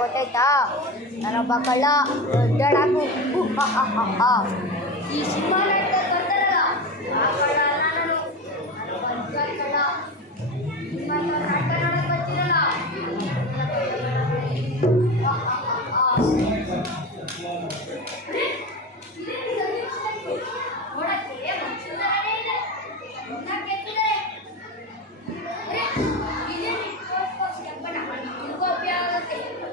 ಗೊತ್ತಾಯ್ತಾ? ನಾನೊಬ್ಬ ಕಳ್ಳ, ಡಾಕು. ಈ ಸಿನಿಮಾ ನಾಟಕ ಬರ್ತಾರಲ್ಲ, ಆ ಕಳ್ಳ ಅಲ್ಲ ನಾನು. ನಾನೊಬ್ಬ ನಿಜವಾದ ಕಳ್ಳ. ನಿಮ್ಮ ನಾಟಕ ನೋಡಕ್ ಬರ್ತೀರಲ್ಲ,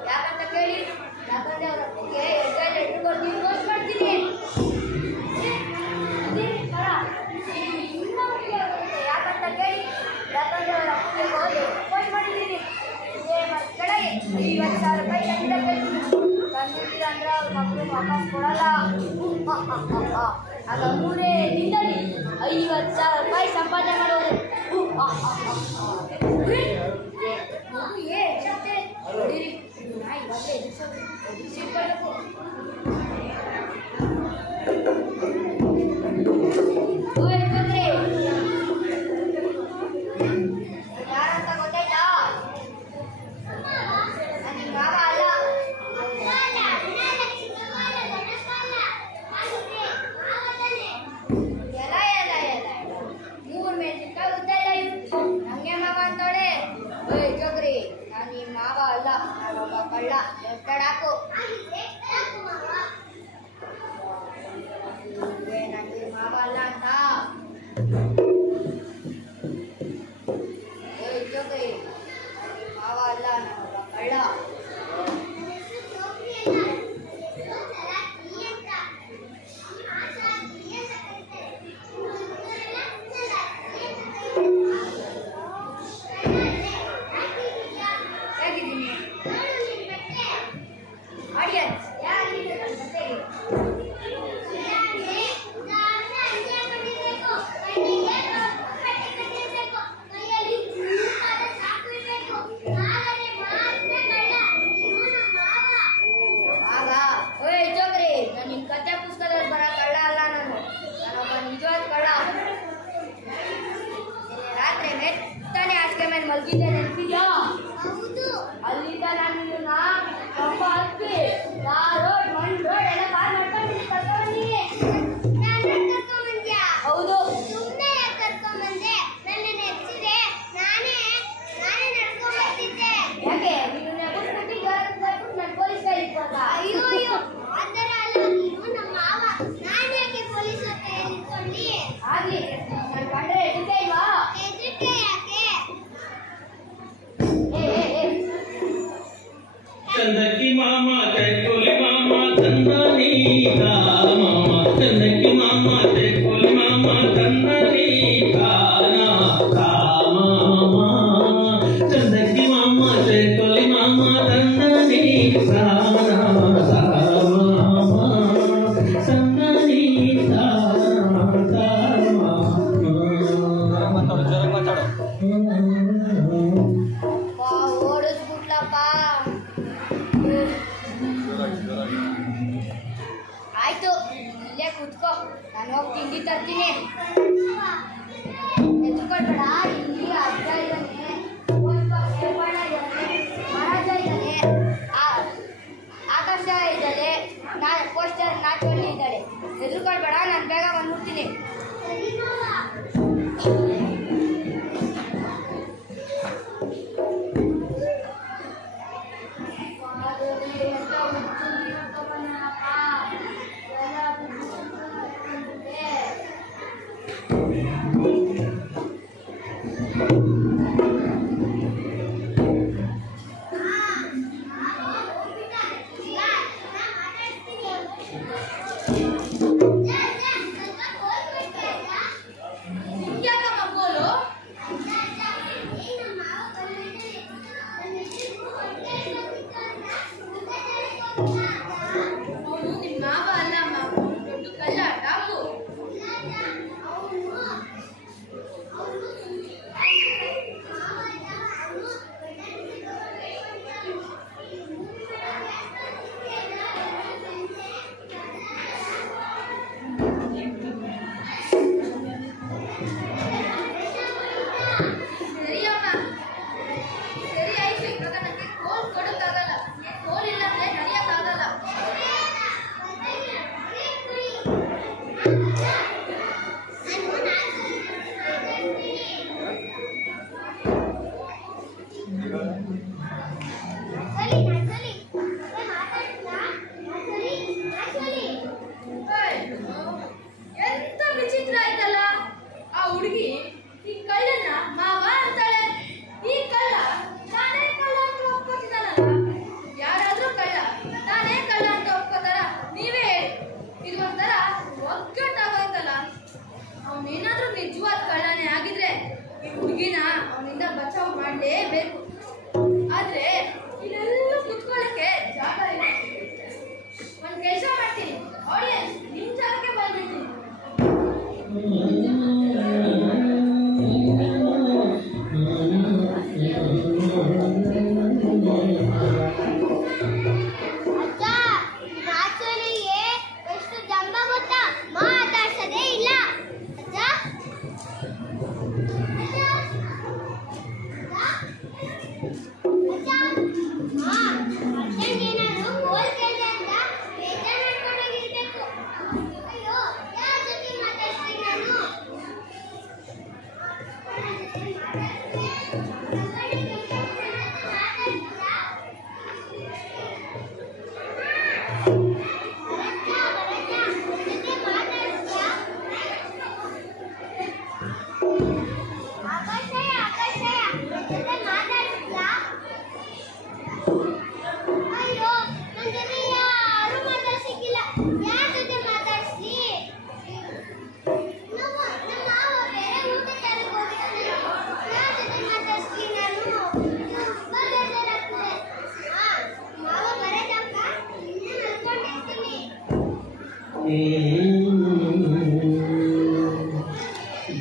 ಯಾಕಂತ ಕೇಳಿ, ಯಾಕಂದ್ರೆ ಅವ್ರ ಅಪ್ಪಗೆ ಲೆಟ್ರ್ ಬರ್ದು ಪೋಸ್ಟ್ ಮಾಡ್ತೀನಿ. ಯಾಕಂತ ಕೇಳಿ, ಯಾಕಂದ್ರೆ ಅವ್ರ ಅಪ್ಪಗೆ ಪೋಸ್ಟ್ ಮಾಡಿದ್ದೀನಿ. ₹50,000 ತಂದಿದ್ದೀರ ಅಂದ್ರೆ ಅವ್ರ ಮಕ್ಕಳು ವಾಪಸ್ ಕೊಡಲ್ಲ. ಆಗ 3 ದಿನದಲ್ಲಿ ₹50,000 ಸಂಪಾದನೆ ಮಾಡೋದು. ಯಾರಂತ ಗೊತ್ತಾಯ್ತಾ? ನನ್ನ ಮಾವ ಅಲ್ಲ. ಮೂರ್ ಮೆಣಸಿನ್ಕಾಯಿ ಗೊತ್ತಾಯಿಲ್ಲ ಇವ್ರು. ನಂಗೆ ಮಾವ ಅಂತವಳೆ. ಜೋಗ್ರಿ, ನಾನು ನಿಮ್ಮ ಮಾವ ಅಲ್ಲ, ನಾನೊಬ್ಬ ಕಳ್ಳ. ಡಾಕು. ನನಗೆ ಮಾವ ಅಲ್ಲ ಅಂತ. ಜೋಗ್ರಿ, ನಾನು ಮಾವ ಅಲ್ಲ, ನಾನೊಬ್ಬ ಕಳ್ಳ. ಹೇಗಿದ್ದೀನಿ ಆಡಿಯನ್ಸ್? ಆಗ ಜೋಗ್ರಿ, ನಾನು ನಿಮ್ಮ ಕಥೆ ಪುಸ್ತಕದಲ್ಲಿ ಬರೋ ಕಳ್ಳ ಅಲ್ಲ ನಾನು. ನಾನೊಬ್ಬ ನಿಜವಾದ ಕಳ್ಳ. ರಾತ್ರಿ ಮೆತ್ತನೆ ಹಾಸಿಗೆ ಮೇಲೆ ಮಲಗಿದ್ದೆ, ನೆನಪಿದ್ಯಾ? ಅಲ್ಲಿಂದ ನಾನು ಇದನ್ನ ಕಂಬ ಹತ್ತಿ ರೋಡ್ ಮಣ್ಣು ರೋಡ್ ಎಲ್ಲ ಪಾರ್ ಮಾಡ್ಕೊಂಡು ಕರ್ಕೊಂಡ್ಬಂದಿನಿ. ಹೌದು. ಯಾಕೆ ನೀನು ನೆನಪಿಟ್ಟು ನಾನು ಪೊಲೀಸ್ ಕೈ ಇಟ್ಕೊಂಡ? ಆಗ್ಲಿ, ನಾನು ಕಂಡ್ರೆ ಹೆದರಿಕೆ ಇಲ್ವಾ? ಚಂದಕ್ಕಿ ಮಾಮ ಚೈಕೋಲಿ ಮಾಮ ತಂದನೀತ ಮಾಮ ಚಂದಕ್ಕಿ ಮಾಮ ಚೈಕೋಲಿ ಮಾಮ ತಂದನೀತ ಮಾಮ ಚಂದಕ್ಕಿ ಮಾಮ ಚೈಕೋಲಿ ಮಾಮ ತಂದನೀತ ಓಡಿಸ್ಬಿಟ್ಲಪ್ಪ. ಆಯ್ತು, ಇಲ್ಲೇ ಕೂತ್ಕೋ, ನಾನು ಹೋಗಿ ತಿಂಡಿ ತರ್ತೀನಿ. ಎತ್ಕೊಳ್ಬೇಡ. ಇಲ್ಲಿ ಅಜ್ಜ ಇದ್ದಾನೆ, ಕೇಳ್ಬಾಣ ಇದ್ದಾನೆ, ಮಹಾರಾಜ ಇದ್ದಾನೆ, ಆಕಾಶ ಇದ್ದಾಳೆ, ಪೋಸ್ಟರ್ ನಾಚೋಳಿ ಇದ್ದಾಳೆ. ಎದುರ್ಕೊಳ್ಬೇಡ, ನಾನು ಬೇಗ ಬಂದ್ಬಿಡ್ತೀನಿ.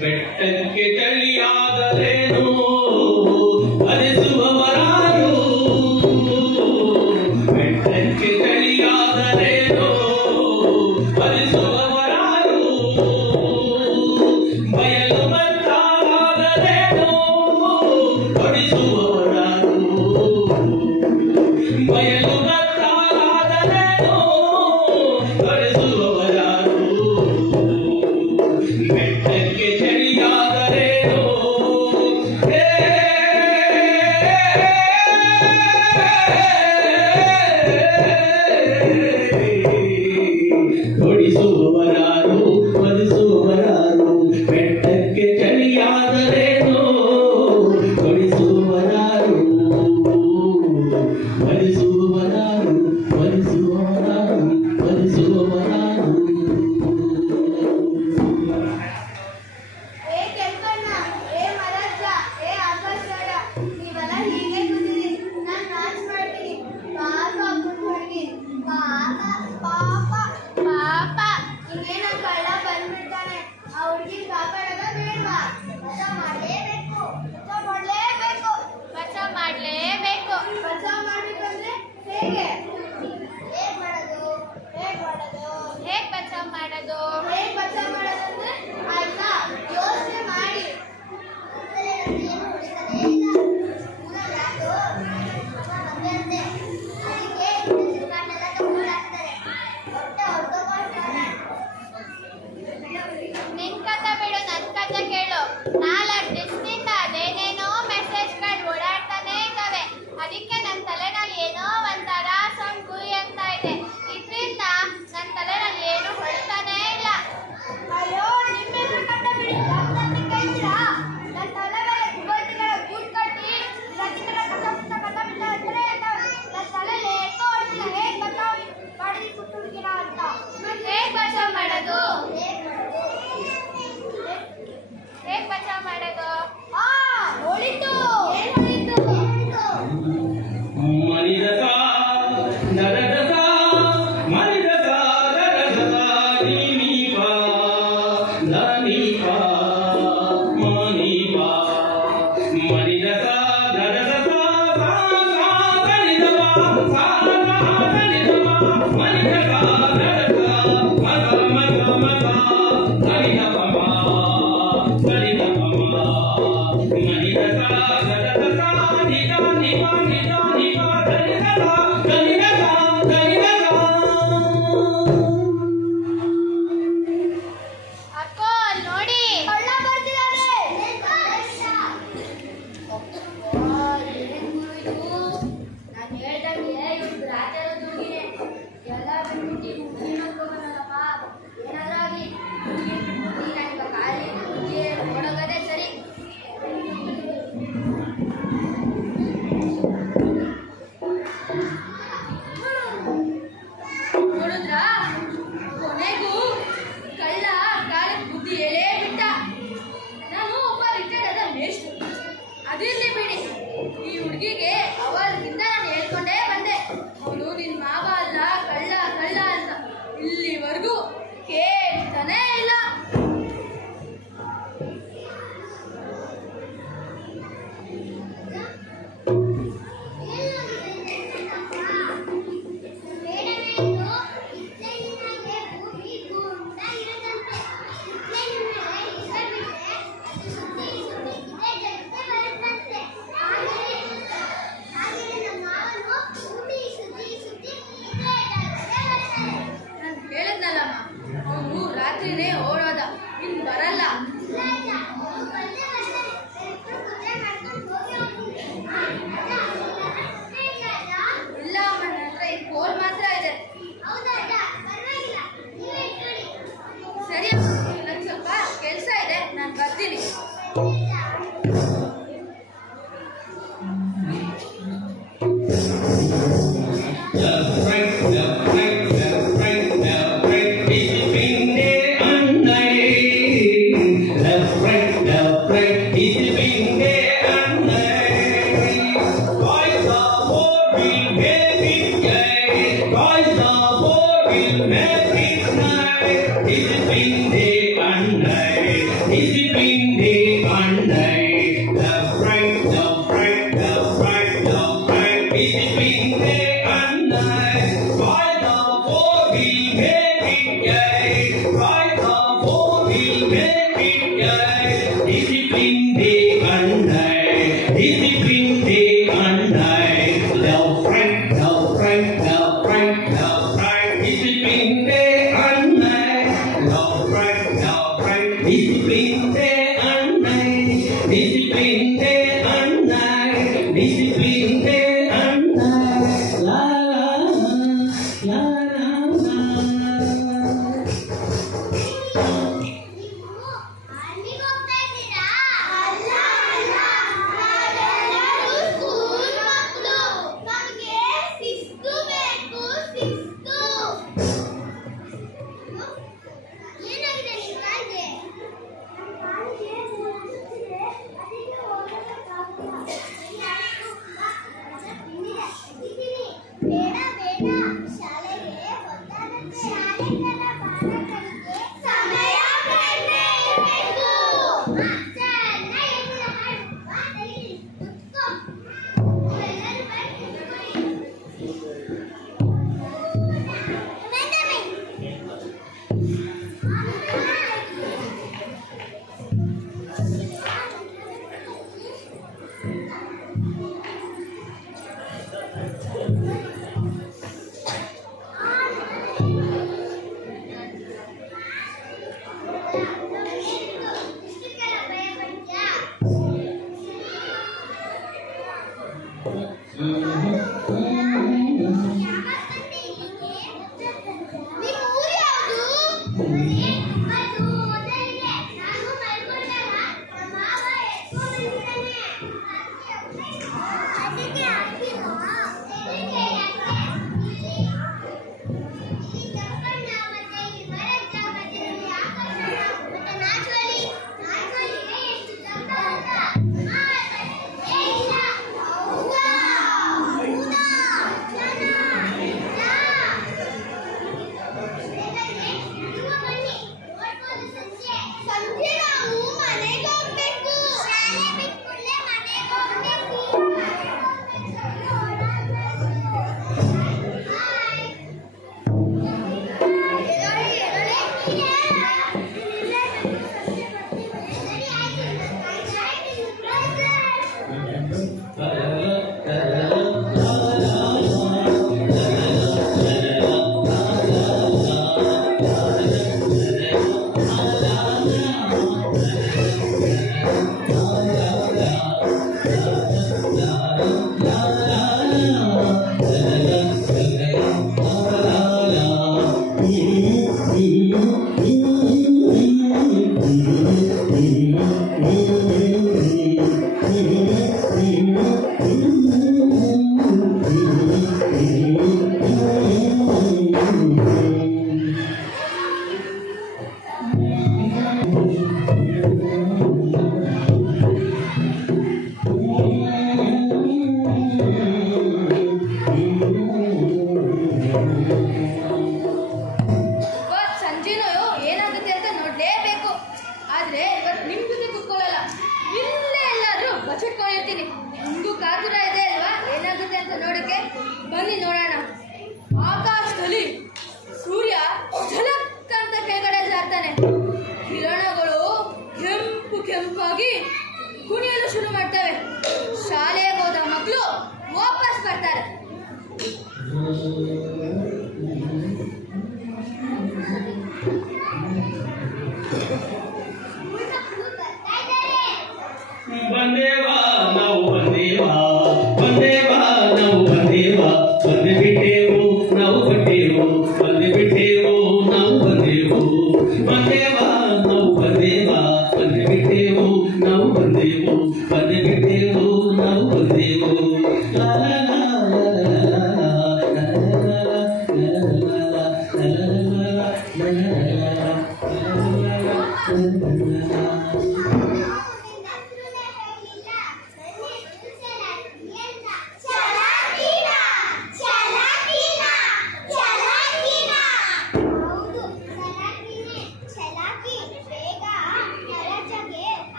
ಬೆಟ್ಟಕ್ಕೆ ಚಳಿಯಾದರೇನು ಅನಿಸುವವರಾರು, ಬೆಟ್ಟಕ್ಕೆ ಚಳಿಯಾದರೇನು ಅನಿಸುವವರಾರು, ಬಯಲು ಬಂದಾದರೇನು ಹೊಡಿಸುವವರಾರು, ಬಯಲು ಬಂದಾದರೇನು ಹೊಡಿಸುವವರಾರು, ಬೆಟ್ಟಕ್ಕೆ ಚಳಿಯಾದರೇನು ಹೇ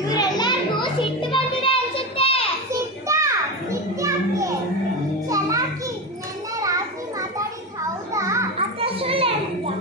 ಇವರೆಲ್ಲರಿಗೂ ಸಿಟ್ಟು ಬಂದಿದೆ ಅನ್ಸುತ್ತೆ. ಚಲಾಕಿ ನಿನ್ನೆ ರಾತ್ರಿ ಮಾತಾಡಿದ್ ಹೌದಾ ಅಥವಾ ಸುಳ್ಳು ಹೇಳ್ತಿದ್ಯಾ?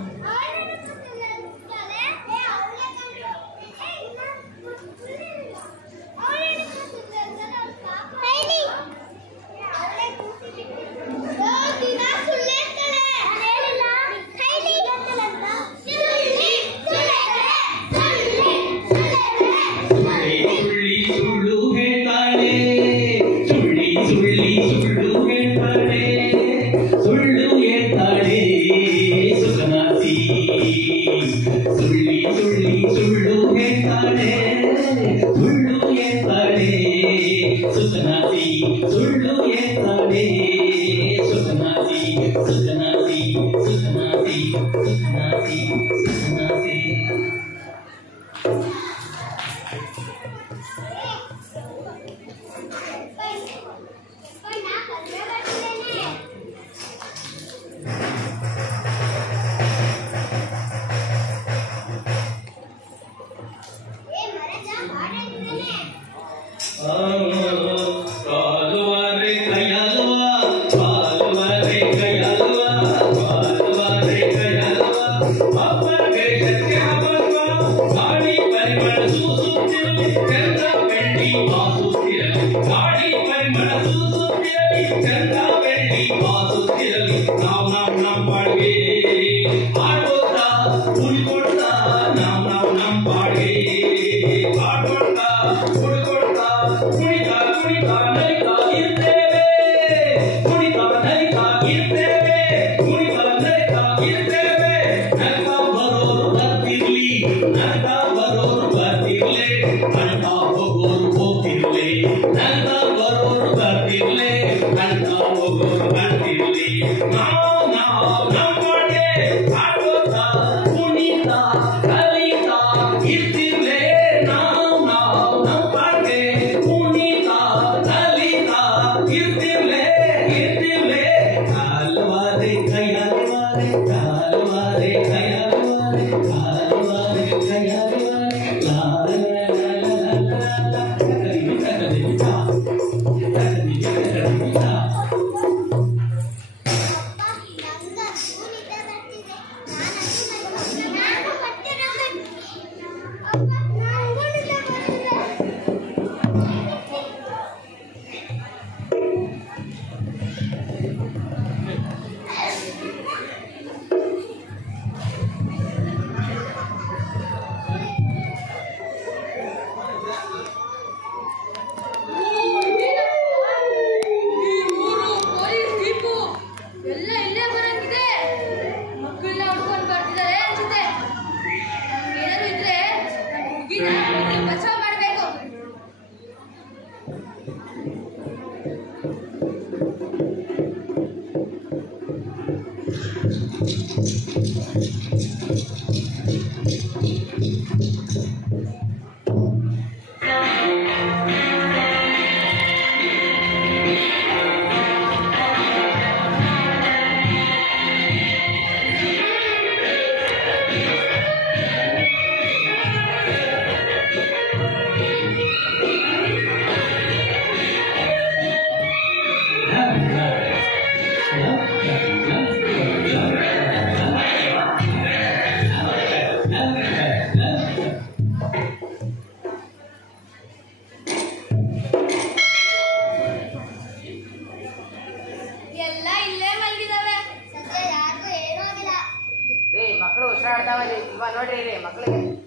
ಮಕ್ಕಳು ಹುಷಾರ್ತಾವಲ್ಲಿ ಇವಾಗ ನೋಡ್ರಿ ಇಲ್ಲಿ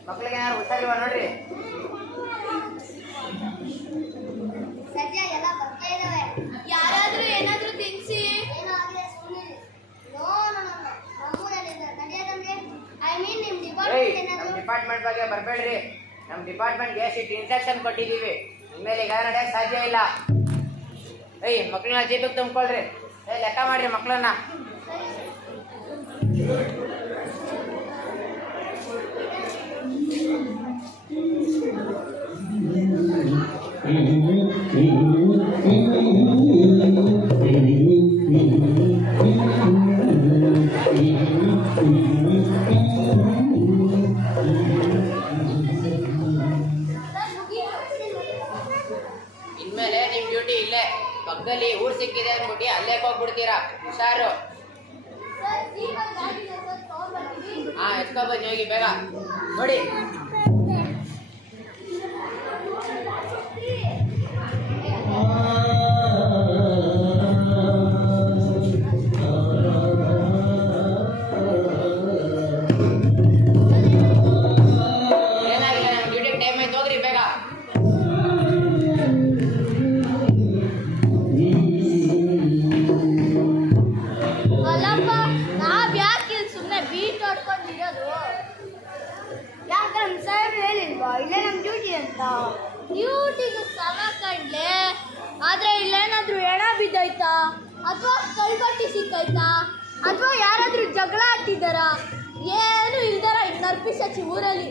ಮಕ್ಕಳಿಗೆ ಯಾರು ಹುಷಾರಿಲ್ವಾ ನೋಡ್ರಿ. ಸದ್ಯ ಎಲ್ಲ ಬರ್ತಾ ಇದಾವೆ. ಯಾರಾದ್ರೂ ಏನಾದ್ರೂ ತಿನ್ಸಿ. ಏನೋ ಆಗಿದೆ ಸುಮ್ಮನೆ. ನಮ್ಮೂರಲ್ಲಿ ನಡೆಯೋದಂದ್ರೆ ಐ ಮೀನ್ ನಿಮ್ ಡಿಪಾರ್ಟ್ಮೆಂಟ್ ಏನಾದ್ರು. ನಮ್ಮ ಡಿಪಾರ್ಟ್ಮೆಂಟ್ ಬಗ್ಗೆ ಬರ್ಬೇಡ್ರಿ. ನಮ್ಮ ಡಿಪಾರ್ಟ್ಮೆಂಟ್ಗೆ ಎಷ್ಟು ಇನ್ಸ್ಟ್ರಕ್ಷನ್ ಕೊಟ್ಟಿದ್ದೀವಿ. ಇನ್ಮೇಲೆ ಈಗ ನಡೆಯಕ್ಕೆ ಸಾಧ್ಯ ಇಲ್ಲ. ಮಕ್ಕಳನ್ನ ಜೀಪಿಗೆ ತುಂಬಿಕೊಳ್ರಿ. ಲೆಕ್ಕ ಮಾಡ್ರಿ ಮಕ್ಕಳನ್ನ. Mm-hmm. ಇನ್ಮೇಲೆ ನಿಮ್ ಡ್ಯೂಟಿ ಇಲ್ಲೇ ಪಕ್ಕದಲ್ಲಿ ಊರ್ ಸಿಕ್ಕಿದೆ ಅಂದ್ಬಿಟ್ಟು ಅಲ್ಲೇ ಹೋಗ್ಬಿಡ್ತೀರಾ. ಹುಷಾರು. ಸರ್ ಜೀವನ್ ಗಾಡಿ ಇದೆ ಸರ್ ತಗೊಂಡ್ಬರ್ತೀನಿ. ಹಾ, ಎತ್ಕೊ ಬನ್ನಿ ಹೋಗಿ ಬೇಗ ನೋಡಿ. ಏನಾಗಿಲ್ಲ, ನಮ್ ಡ್ಯೂಟಿ ಟೈಮ್ ಆಯ್ತು, ಹೋಗ್ರಿ ಬೇಗ. ಅಲ್ಲಪ್ಪ ನಾವ್ ಯಾಕೆ ಸುಮ್ಮನೆ ಬೀಟ್ ಹೊಡ್ಕೊಂಡಿರೋದು? ಯಾಕೆ ನಮ್ಮ ಸಾಹೇಬ್ರು ಹೇಳಿಲ್ವಾ ಇಲ್ಲೇ ನಮ್ಮ ಡ್ಯೂಟಿ ಅಂತ? ಡ್ಯೂಟಿಗೆ ಸಮ ಕಂಡ್ಲೆ, ಆದ್ರೆ ಇಲ್ಲೇನಾದ್ರೂ ಎಣ ಬಿದ್ದೈತಾ ಅಥವಾ ಕಳ್ಬಟ್ಟಿ ಸಿಕ್ಕೈತಾ ಅಥವಾ ಯಾರಾದ್ರೂ ಜಗಳ ಆಡ್ತಿದ್ದಾರ? ಏನು ಇಲ್ದಾರ ನರ್ಪಿಸಚ್ಚಿ ಊರಲ್ಲಿ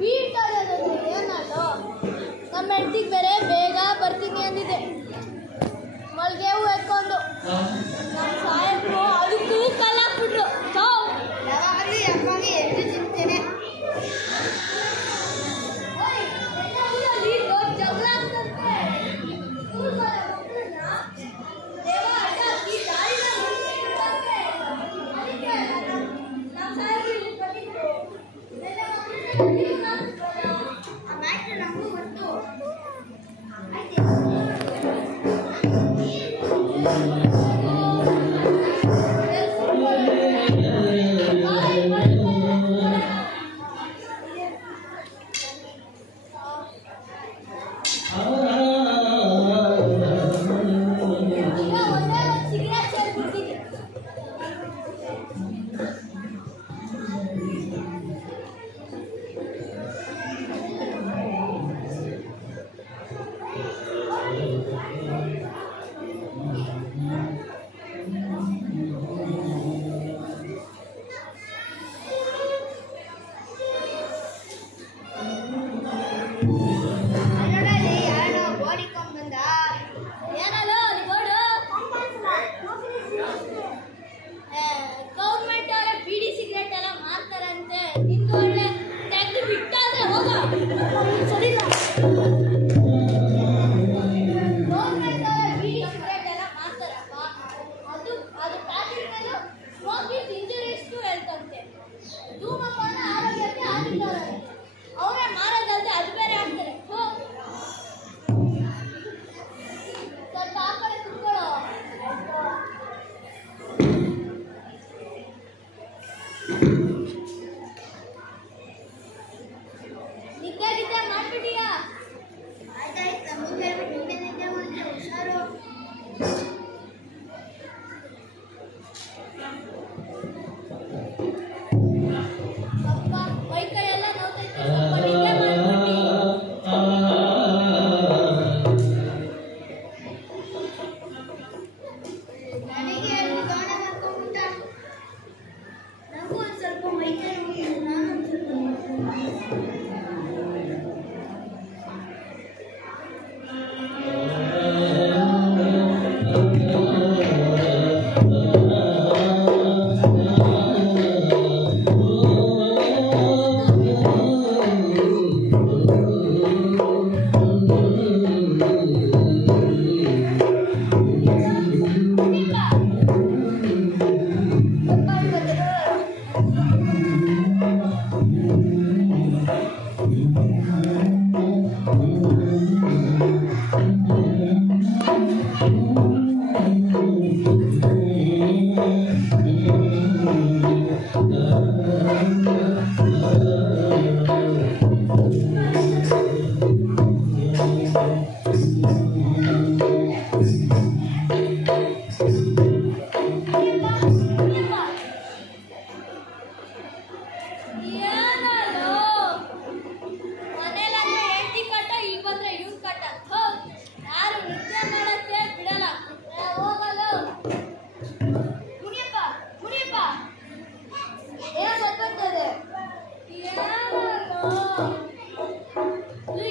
ಬೀಟ್ ಆಡೋದಂದ್ರೆ ಏನಲ್ಲೋ. ನಮ್ಮ ಹೆಂಡತಿಗೆ ಬೇರೆ ಬೇಗ ಬರ್ತೀನಿ ಅಂದಿದೆ, ಮಲ್ಗೆ ಹೂ ಎತ್ಕೊಂಡು. ನಮ್ಮ ಸಾಹೇಬ್ರು ಅದಕ್ಕೂ ಕಲ್ಲಾಕ್ಬಿಟ್ರು. ಯಾವಾಗಲೂ ಅಪ್ಪಗೆ ಎಷ್ಟು ಚಿಂತೆನೆ. ಜಗಳ ಆಗ್ತಂತೆ. ದೇವ ಅಡ್ಡ ಹಾಕಿ ದಾರಿನ ಮುಚ್ಚಿಬಿಡ್ತಂತೆ. ಅದಕ್ಕೆ ನಮ್ಮ ಸಾಹೇಬ್ರು ಇಲ್ಲಿ ಬಂದಿದ್ರು. ಆ ಮ್ಯಾಟ್ರ್ ನಮಗೂ ಗೊತ್ತು. ಒಂದೇ ಒಂದು ಸಿಗರೇಟ್ ಸೇರ್ಬಿಡ್ತೀನಿ. ಕನ್ನಡದಲ್ಲಿ ಯಾರೋ ಬೋಡಿಕೊಂಡ್ ಬಂದ. ಏನದು ಅದು ಬೋರ್ಡು? ಗೌರ್ಮೆಂಟ್ ಅವರೇ ಬೀಡಿ ಸಿಗರೇಟ್ ಎಲ್ಲ ಮಾರ್ತಾರಂತೆ. ನಿಂದು ಒಳ್ಳೆ ತೆಗೆದು ಬಿಟ್ಟಾದ್ರೆ ಹೋಗ. ಸರಿಲ್ಲ. ಗೌರ್ಮೆಂಟ್ ಅವರೇ ಬೀಡಿ ಸಿಗರೇಟ್ ಎಲ್ಲ ಮಾರ್ತಾರಪ್ಪ. ಅದು ಪ್ಯಾಕೆಟ್ ಮೇಲೆ ಸ್ಮೋಕಿಂಗ್ ಇಂಜುರೀಸ್ಗೂ ಹೇಳ್ತಂತೆ. ಧೂಮಪಾನ ಆರೋಗ್ಯಕ್ಕೆ ಹಾನಿಕಾರಕ. ಅವರೇ ಮಾರೋದಲ್ದೆ ಅದು ಬೇರೆ ಆಗ್ತಾರೆ. ಸ್ವಲ್ಪ ಆ ಕಡೆ ಕುತ್ಕೊಳ್ಳೋ. ನಿದ್ದೆ ಗಿದ್ದೆ ಮಾಡ್ಬಿಟ್ಟಿಯಾ? ಆಯ್ತಾಯ್ತು, ನಮಗೂ ಹೇಳ್ಬಿಟ್ಟು ನಿದ್ದೆ ಮಾಡಿದ್ರೆ ಹುಷಾರು. ಅಪ್ಪ ಕೈ ಎಲ್ಲ ನೋವ್ತೈತೆ. ಸ್ವಲ್ಪ ನಿದ್ದೆ ಮಾಡ್ಬಿಟ್ಟು. ನನಗೆ ಎರಡು ಗಾಣ ಮಾಡ್ಕೊಂಡ್ಬಿಟ್ಟ. ನನಗೂ ಒಂದು ಸ್ವಲ್ಪ ಮೈಕೈ ನೋವು. ನಾನು ಒಂದು ಸ್ವಲ್ಪ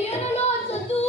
ಏನಲ್ಲ ಅನ್ಸತ್ತು.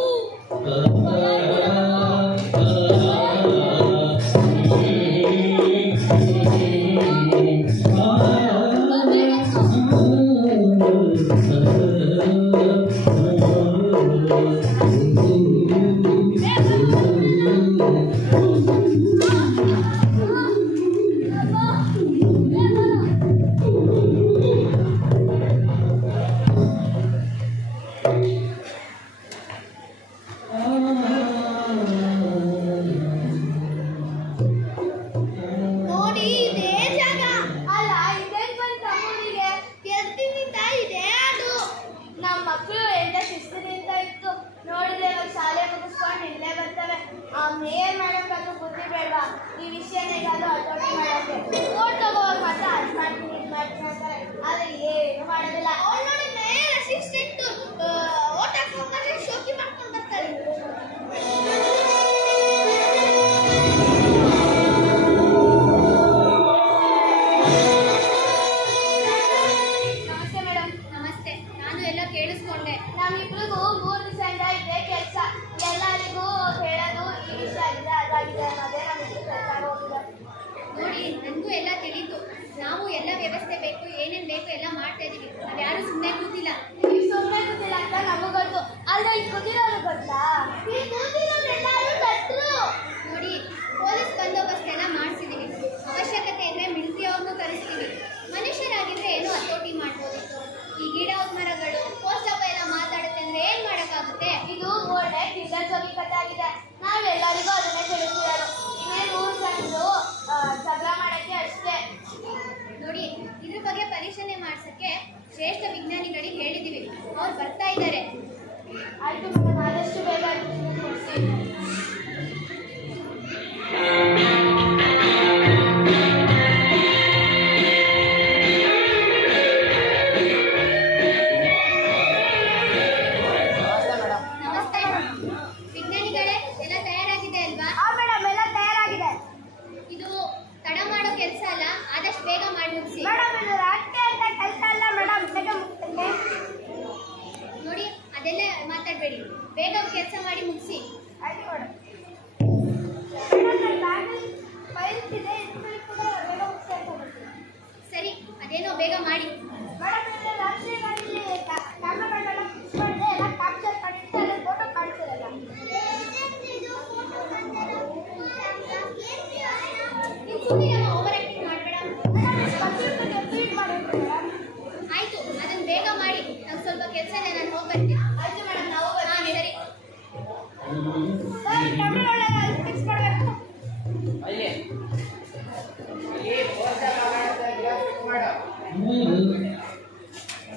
ನಮಸ್ತೆ ವಿಜ್ಞಾನಿಗಳೇ, ಎಲ್ಲ ತಯಾರಾಗಿದೆ ಅಲ್ವಾ? ಮೇಡಮ್ ಎಲ್ಲ ತಯಾರಾಗಿದೆ. ಇದು ತಡ ಮಾಡೋ ಕೆಲಸ ಅಲ್ಲ, ಆದಷ್ಟು ಬೇಗ ಮಾಡಿ ಮುಗಿಸಿ. ಮೇಡಮ್ ಇದು ರಾಜಕೀಯ ಅಂತ ಕೆಲಸ ಅಲ್ಲ ಮೇಡಮ್, ಬೇಗ ಮುಗಿಸ್ತೇನೆ. ನೋಡಿ, ಅದೆಲ್ಲ ಮಾತಾಡಬೇಡಿ, ಬೇಗ ಕೆಲಸ ಮಾಡಿ ಮುಗಿಸಿ. ಆಯ್ತು ಮೇಡಮ್. ಮೇಡಮ್ ನನ್ನ ಬ್ಯಾಗಲ್ಲಿ ಫೈಲ್ಸ್ ಇದೆ, ಇದ್ರಲ್ಲಿ ಕೂಡ ಬೇಗ ಮುಗಿಸ್ತಾ ಇದ್ದೀನಿ. ಸರಿ, ಅದೇನೋ ಬೇಗ ಮಾಡಿ. ಮೇಡಮ್ ಇದು ರಾತ್ರಿ ಗಾಡಿಲಿ ಕ್ಯಾಮ್ರಾಗಳನ್ನೆಲ್ಲ ಫಿಕ್ಸ್ ಮಾಡಿದೆ, ಎಲ್ಲ ಕ್ಯಾಪ್ಚರ್ ಮಾಡಿದ್ರೆ ಅಲ್ಲಿ ಫೋಟೋ ಕಾಣಿಸಿರಲ್ಲ. ನೀವು ಸುಮ್ಮನೆ ಓವರ್ ಆಕ್ಟಿಂಗ್ ಮಾಡಬೇಡ. ಕಂಪ್ಯೂಟರ್ಗೆ ಫೀಡ್ ಮಾಡಿದ್ರು ಮೇಡಮ್. ಆಯ್ತು, ಅದನ್ನ ಬೇಗ ಮಾಡಿ. ನಂಗೆ ಸ್ವಲ್ಪ ಕೆಲಸ ಇದೆ, ನಾನು ಹೋಗಿ ಬರ್ತೀನಿ. ಆಯ್ತು ಮೇಡಮ್, ನಾವು ಸರಿ. ಸರ್ ಕ್ಯಾಮ್ರಾಗಳೆಲ್ಲ ಅಲ್ಲಿ ಫಿಕ್ಸ್ ಮಾಡಬೇಕು. ಅಲ್ಲಿ ಪೋಸ್ಟರ್ ಫಿಕ್ಸ್ ಮಾಡು.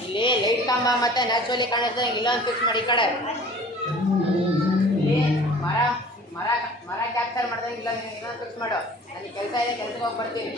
ಇಲ್ಲಿ ಲೈಟ್ ಕಂಬ ಮತ್ತೆ ನ್ಯಾಚುರಲಿ ಕಾಣಿಸ್ತದೆ, ಇಲ್ಲೊಂದು ಫಿಕ್ಸ್ ಮಾಡಿ. ಈ ಕಡೆ ಇಲ್ಲಿ ಮರ ಮರ ಮರ ಕ್ಯಾಪ್ಚರ್ ಮಾಡ್ದಂಗೆ ಇನ್ನೊಂದು ಫಿಕ್ಸ್ ಮಾಡು. ನನಗೆ ಕೆಲಸ ಇದೆ, ಕೆಲ್ಸಕ್ಕೆ ಹೋಗಿ ಬರ್ತೀನಿ.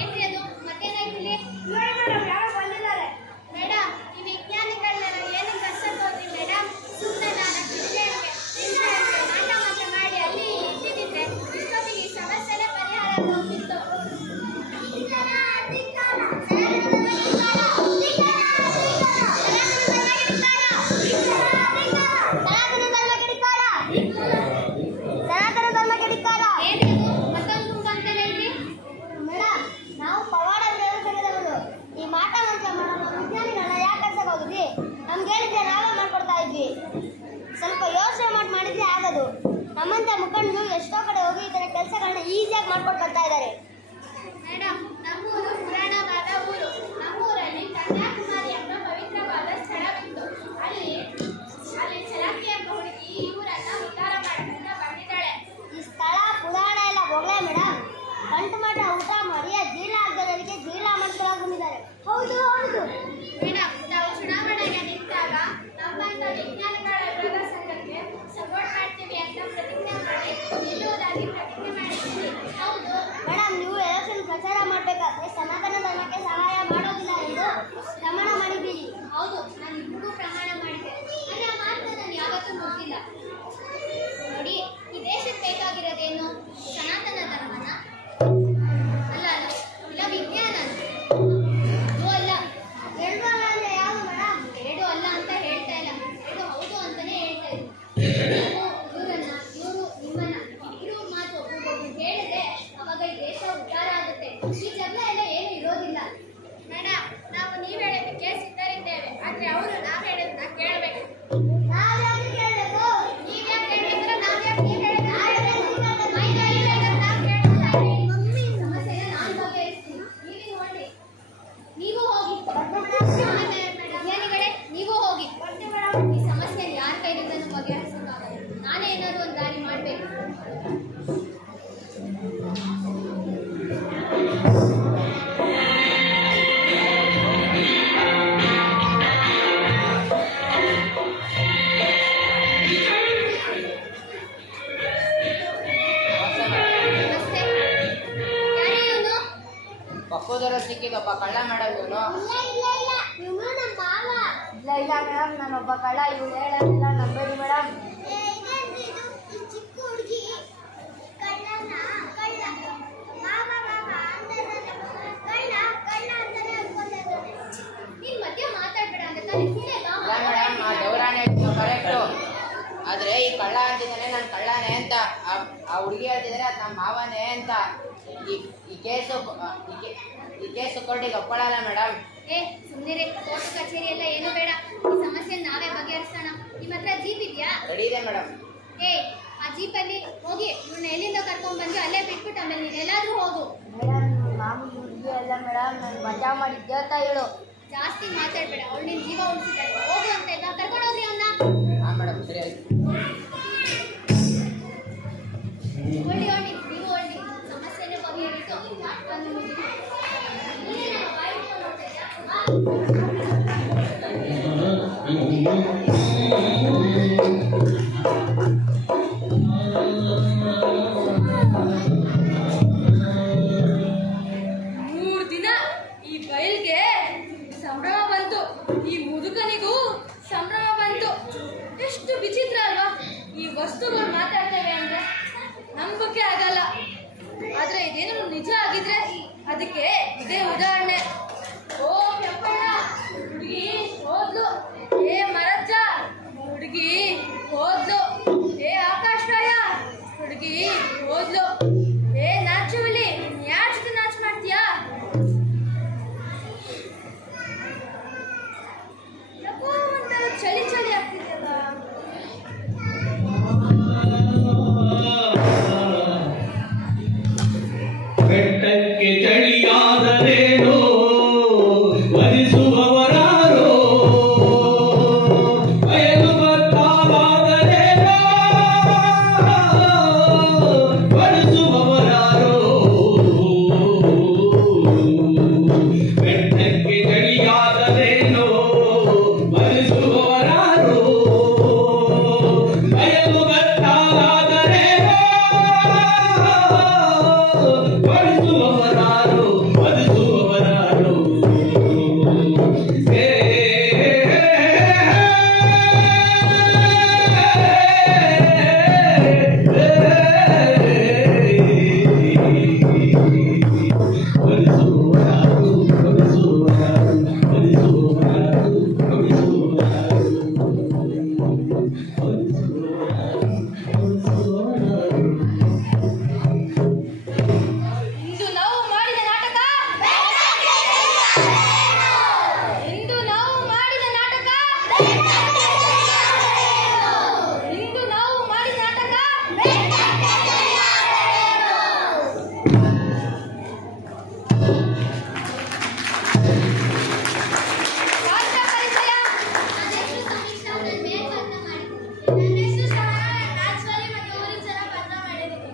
ಏನ್ರಿ ಅದು? ಮತ್ತೇನಾಯ್ತು ಇಲ್ಲಿ? ಮೇಡಮ್, ಈ ವಿಜ್ಞಾನಿಗಳನ್ನೆಲ್ಲ ಏನಕ್ಕೆ ಕಷ್ಟ ತೋರಿ ಮೇಡಮ್? ಸುಮ್ಮನೆ ನಾನು ನಾಟ ಮಾತ್ರ ಮಾಡಿ ಅಲ್ಲಿ ಇಟ್ಟಿದ್ದಿದ್ರೆ ಇಷ್ಟೊತ್ತಿಗೆ ಈ ಸಮಸ್ಯೆನೇ ಪರಿಹಾರ ಹೋಗಿತ್ತು. ಏನ್ರಿ ಅದು? ಮತ್ತೊಂದು ಗುಂಪು ಅಂತ ಹೇಳ್ರಿ. ಮೇಡಮ್, ನಾವು ಪವಾಡ ಪ್ರಯೋಗದವರು. ಈ ಮಾಟ ಮಂತ್ರ ಮಾಡೋ ವಿಜ್ಞಾನಿಗಳನ್ನ ಯಾಕೆ ಕಳ್ಸಕ್ ಹೋಗಿದ್ವಿ? ನಮ್ಗೆ ಹೇಳಿದ್ರೆ ನಾವೇ ಮಾಡ್ಕೊಡ್ತಾ ಇದ್ವಿ. ಸ್ವಲ್ಪ ಯೋಚನೆ ಮಾಡಿದ್ರೆ ಆಗೋದು. ನಮ್ಮಂತ ಮುಖಂಡರು ಎಷ್ಟೋ ಕಡೆ ಹೋಗಿ ಈ ಥರ ಕೆಲಸಗಳನ್ನ ಈಸಿಯಾಗಿ ಮಾಡ್ಕೊಡ್ತಾ ಇದ್ದಾರೆ. ಮೇಡಮ್, ನಮ್ಮೂರು ಪುರಾಣವಾದ ಊರು. ನಮ್ಮೂರಲ್ಲಿ ಕನ್ಯಾಕುಮಾರಿ ಎಂಬ ಪವಿತ್ರವಾದ ಸ್ಥಳವಿತ್ತು. ಅಲ್ಲಿ ಛಲಕೆ ಎಂಬ ಹುಡುಗಿ ಈ ಊರನ್ನ ಉದ್ಧಾರ ಮಾಡಬೇಕಂತ ಬಂದಿದ್ದಾಳೆ. ಈ ಸ್ಥಳ ಪುರಾಣ ಎಲ್ಲ ಹೋಗ್ಲೇ ಮೇಡಮ್. ಕಂಠಮಠ ಊಟ ಮಾಡಿ ಆ ಜೀರ್ಣ ಆಗದವರಿಗೆ ಜೀರ್ಣ ಮಾಡ್ಕೊಳ್ಳೋಕೆ ಬಂದಿದ್ದಾರೆ. ಹೌದು ಹೌದು ಮೇಡಮ್, ನಾವು ಚುನಾವಣೆಗೆ ನಿಂತಾಗ ನಮ್ಮಂತ ವಿಜ್ಞಾನಿಗಳ ವಿರೋಧ ಸಂಘಕ್ಕೆ ಸಪೋರ್ಟ್ ಮಾಡ್ತೀವಿ ಅಂತ ಪ್ರತಿಜ್ಞೆ ಮಾಡಿ ನಿಲ್ಲುವುದಾಗಿ ಪ್ರತಿಜ್ಞೆ ಮಾಡಿದ್ದೀವಿ. ಹೌದು ಮೇಡಮ್, ನೀವು ಎಲೆಕ್ಷನ್ ಪ್ರಚಾರ ಮಾಡಬೇಕಾದ್ರೆ ಸನಾತನ ಧರ್ಮಕ್ಕೆ ಸಹಾಯ ಮಾಡೋದಿಲ್ಲ ಎಂದು ಪ್ರಮಾಣ ಮಾಡಿದ್ದೀರಿ. ಹೌದು, ನಾನು ಇಬ್ಬರಿಗೂ ಪ್ರಮಾಣ ಮಾಡಿದೆ. ಆದರೆ ಆ ಮಾತನ್ನ ನಾನು ಯಾವತ್ತೂ ಮುಗಿಲ್ಲ. ನೋಡಿ, ಈ ದೇಶಕ್ಕೆ ಬೇಕಾಗಿರೋದೇನು? ಸನಾತನ ಧರ್ಮನ ಅಲ್ಲ ಅಲ್ಲ, ಇಲ್ಲ ವಿಜ್ಞಾನ ಅದು ಅಲ್ಲ. ಎರಡು ಅಲ್ಲ ಅಂದ್ರೆ ಯಾವುದು ಮೇಡಮ್? ಎರಡು ಅಲ್ಲ ಅಂತ ಹೇಳ್ತಾ ಇಲ್ಲ, ಎರಡು ಹೌದು ಅಂತಾನೆ ಹೇಳ್ತಾ ಇದ್ದೀನಿ. ಇವರನ್ನ ಇವರು ನಿಮ್ಮನ್ನ ಇಬ್ಬರು ಮಾತು ಒಬ್ಬೊಬ್ಬರು ಕೇಳಿದ್ರೆ ಅವಾಗ ಈ ದೇಶ ಉದ್ಧಾರ ಆಗುತ್ತೆ. ಈ ಜಗಳ ಎಲ್ಲ ಏನು ಇರೋದಿಲ್ಲ. ಮೇಡಮ್, ನಾವು ನೀವು ಹೇಳೋದಕ್ಕೆ ಸಿದ್ಧರಿದ್ದೇವೆ, ಆದರೆ ಅವರು ನಾವು ಹೇಳೋದನ್ನ ಕೇಳಬೇಕು. ನಾವ್ಯಾಕೆ ಕೇಳಬೇಕು? ನೀವು ಯಾಕೆ ಕೇಳಬೇಕಂದ್ರೆ ನಾವು ಯಾಕೆ ನೀವು ಹೇಳೋದನ್ನ ಕೇಳಬೇಕು? ಆಯ್ತು, ನಾವು ಕೇಳೋದಿಲ್ಲ. ಸಮಸ್ಯೆನ ನಾನು ಬಗೆಹರಿಸ್ತೀನಿ, ನೀವೇ ನೋಡ್ರಿ. ನೀವು ಹೋಗಿ ವಿಜ್ಞಾನಿಗಳೇ, ನೀವು ಹೋಗಿ. ಈ ಸಮಸ್ಯೆ ಯಾರ ಕೈಲಿಂದನೂ ಬಗೆಹರಿಸೋಕ್ಕಾಗಲ್ಲ. ನಾನೇ ಏನಾದ್ರು ಒಂದು ದಾರಿ ಮಾಡಬೇಕು. ನಮಸ್ತೆ. ಯಾರೇ ಇವನು? ಪಕ್ಕದವರು ಸಿಕ್ಕಿದಪ್ಪ ಕಳ್ಳ ಮೇಡಮ್ ಇವನು. ಇವ್ನು ನಮ್ಮ ಮಾವ. ಇಲ್ಲ ಮೇಡಮ್, ನಾನೊಬ್ಬ ಕಳ್ಳ. ಇವ್ನು ಹೇಳೋದಿಲ್ಲ, ನಂಬೇಡಿ ಮೇಡಮ್. ಚಿಕ್ಕ ಹುಡುಗಿ ಕಳ್ಳನ ಕಳ್ಳ ಮಾವ ಮಾವ ಅಂತಾನೆ ಕಳ್ಳ ಅಂತಾನೆ ಅನ್ಕೊಂಡಿದ್ದಾನೆ. ನೀನ್ ಮಧ್ಯ ಮಾತಾಡ್ಬೇಡ ಅಂತ ತಾನೇ ಸುಮ್ಮನೆ ಬಾ. ಇಲ್ಲ ಮೇಡಮ್, ಆ ದೌರಾಣಿ ಕರೆಕ್ಟು. ಆದ್ರೆ ಈ ಕಳ್ಳ ಅಂತಿದ್ದಾನೆ ನಾನು ಕಳ್ಳನೇ ಅಂತ, ಆ ಹುಡುಗಿ ಹೇಳ್ತಿದ್ದಾರೆ ಅದು ನಮ್ಮ ಮಾವನೇ ಅಂತ. ಈ ಈ ಕೇಸು ಕೋರ್ಟಿಗೆ ಒಪ್ಕೊಳ್ಳಲ್ಲ ಮೇಡಮ್. ಏ ಸುಮ್ಮನೆ ಕೋರ್ಟ್ ಕಚೇರಿ ಎಲ್ಲ ಏನು ಬೇಡ, ಈ ಸಮಸ್ಯೆ ನಾವೇ ಬಗೆಹರಿಸೋಣ. ನಿಮ್ಮ ಹತ್ರ ಜೀಪ್ ಇದೆಯಾ? ರೆಡಿ ಇದೆ ಮೇಡಮ್. ಏ ಆ ಜೀಪಲ್ಲಿ ಹೋಗಿ ಇವ್ರನ್ನ ಎಲ್ಲಿಂದ ಕರ್ಕೊಂಡ್ ಬಂದು ಅಲ್ಲೇ ಬಿಟ್ಬಿಟ್ಟು ಆಮೇಲೆ ನೀನು ಎಲ್ಲಾದ್ರೂ ಹೋಗು. ಮೇಡಮ್ ಮಾಮೂಲಿ ಹುಡುಗಿ ಅಲ್ಲ ಮೇಡಮ್, ನಾನು ಬಚಾವ್ ಮಾಡಿ ಕೇಳ್ತಾ ಹೇಳು. ಜಾಸ್ತಿ ಮಾತಾಡ್ಬೇಡ, ಅವಳು ನಿನ್ ಜೀವ ಉಳಿಸಿದ್ದಾಳೆ. ಹೋಗು ಅಂತ ಇಲ್ಲ, ಕರ್ಕೊಂಡು ಹೋಗ್ರಿ ಅವನ್ನ. ಹಾಂ ಮೇಡಮ್, ಸರಿ ಆಯ್ತು. ಹೊಳ್ಳಿ ನೀವು ಹೊಳ್ಳಿ ಸಮಸ್ಯೆನೇ ಬಗೆಹರಿತು ಬಂದು ಮುಗಿದು. ನೀನೇನೋ ಬಾಯಿ ಮುಚ್ಕೊಂಡು ನೋಡ್ತಾ ಇದ್ಯಾ? ಸಂಭ್ರಮ ಬಂತು, ಈ ಮುದುಕನಿಗೂ ಸಂಭ್ರಮ ಬಂತು. ಎಷ್ಟು ವಿಚಿತ್ರ ಅಲ್ವಾ, ಈ ವಸ್ತುಗಳು ಮಾತಾಡ್ತೇವೆ ಅಂದ್ರೆ ನಂಬಕ್ಕೆ ಆಗಲ್ಲ. ಆದ್ರೆ ಇದೇನು ನಿಜ ಆಗಿದ್ರೆ ಅದಕ್ಕೆ ಇದೇ ಉದಾಹರಣೆ. ಓ ಕೆಂಪಣ್ಣ, ಹುಡುಗಿ ಹೋದ್ಲು. ಏ ಮರಜ್ಜ, ಹುಡುಗಿ ಹೋದ್ಲು. ಏ ಆಕಾಶರಾಯ, ಹುಡುಗಿ ಹೋದ್ಲು. ಏ ನಾಚುವಲಿ, ಯಾರ ಜೊತೆ ನಾಚ್ ಮಾಡ್ತೀಯಾ? ಚಳಿ ಚಳಿ ಆಗ್ತಿದೆಯಲ್ಲ. ಬೆಟ್ಟಕ್ಕೆ ಚಳಿಯಾದರೇನೋ ವರಿಸುವವರಾರೋ, ಬಯಲು ಬರ್ತಾವಾದರೇನೋ ವರಿಸುವವರಾರೋ. ಬೆಟ್ಟಕ್ಕೆ ಚಳಿಯಾದರೇನೋ ವರಿಸುವವರಾರೋ, ಬಯಲು ಬರ್ತಾವಾದರೇನೋ ವರಿಸುವವರಾರೋ, ವರಿಸುವವರಾರೋ. ಇಂದು ನಾವು ಮಾಡಿದ ನಾಟಕ, ಇಂದು ನಾವು ಮಾಡಿದ ನಾಟಕ, ಇಂದು ನಾವು ಮಾಡಿದ ನಾಟಕ. ಶಾಸ್ತ್ರ ಪರಿಚಯ. ನನ್ನ ಹೆಸರು ಸಮೀಕ್ಷಾ, ನಾನು ಮೇಲ್ಪತ್ರ ಮಾಡಿದ್ದೀನಿ. ನನ್ನ ಹೆಸರು ಸಹ ರಾಜ್ವಾಲಿ ಮತ್ತು ಊರಿನ ಜನ ಪತ್ರ ಮಾಡಿದ್ದೀನಿ.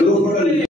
ರೂಪದಲ್ಲಿ